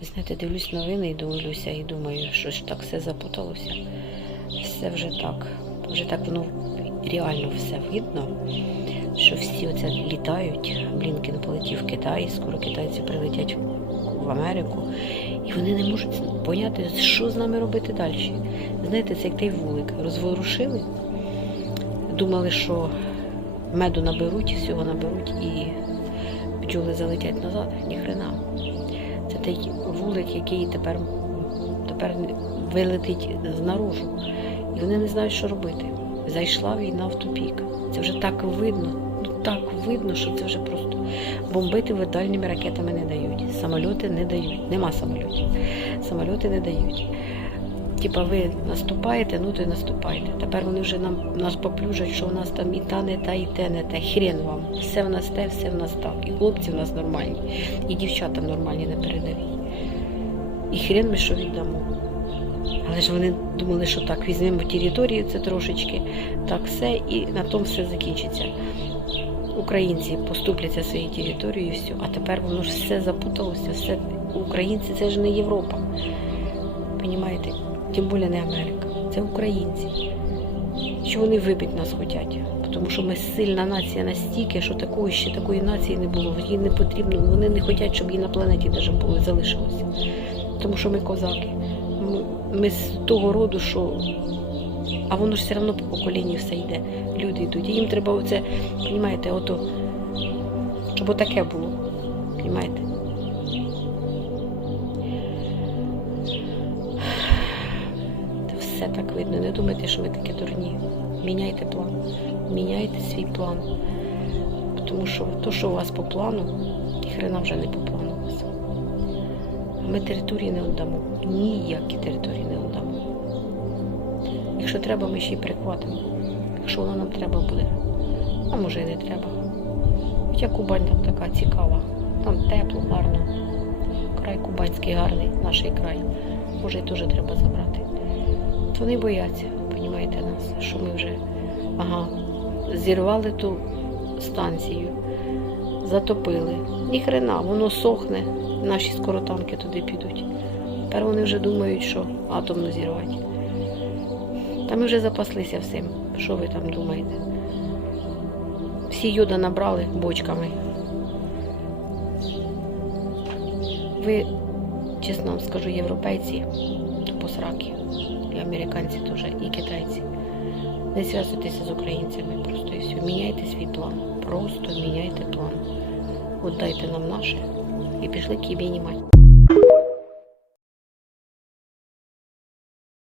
Ви знаєте, дивлюсь новини і дивлюся, і думаю, що ж так все запуталося. Все вже так. Вже так воно реально все видно, що всі оце літають. Блінкін полетів в Китай, скоро китайці прилетять в Америку. І вони не можуть поняти, що з нами робити далі. Знаєте, це як той вулик. Розворушили, думали, що меду наберуть, всього наберуть і бджоли залетять назад, ніхрена. Той вулик, який тепер, тепер вилетить знаружу. І вони не знають, що робити. Зайшла війна в тупік. Це вже так видно, ну так видно, що це вже просто бомбити ви дальніми ракетами не дають. Самольоти не дають. Нема самольотів. Самольоти не дають. Типа ви наступаєте, ну то й наступайте. Тепер вони вже нам нас поплюжать, що у нас там і та не та, і те не те. Хрен вам. Все в нас те, все в нас так. І хлопці в нас нормальні, і дівчата нормальні не передові. І хрен ми що віддамо. Але ж вони думали, що так, візьмемо територію, це трошечки, так все, і на тому все закінчиться. Українці поступляться своєю територією все. А тепер воно ж все запуталося, все українці це ж не Європа. Понімаєте? Тим більше не Америка. Це українці. Що вони вибити нас хочуть? Тому що ми сильна нація настільки, що такої ще такої нації не було. Їй не потрібно, вони не хочуть, щоб її на планеті навіть було залишилося. Тому що ми козаки. Ми, з того роду, що. А воно ж все одно по поколінню все йде. Люди йдуть. І їм треба оце, розумієте, ото, щоб отаке було. Понімаєте? Все так видно. Не думайте, що ви такі дурні. Міняйте план. Міняйте свій план. Тому що то, що у вас по плану, ніхрена вже не по плану у вас. Ми території не віддамо. Ніякі території не віддамо. Якщо треба, ми ще й прихватимо. Якщо воно нам треба буде. А може і не треба. Хоча Кубань там така цікава. Там тепло, гарно. Край Кубанський гарний, наш край. Може, і теж треба забрати. Вони бояться, понімаєте нас, що ми вже ага, зірвали ту станцію, затопили. Ні хрена, воно сохне, наші скоро танки туди підуть. Тепер вони вже думають, що атомну зірвати. Та ми вже запаслися всім. Що ви там думаєте? Всі йода набрали бочками. Ви, чесно вам скажу, європейці, посраки, і американці теж, і китайці. Не зв'язуйтеся з українцями просто і все. Міняйте свій план. Просто міняйте план. От нам наше і пішли мать.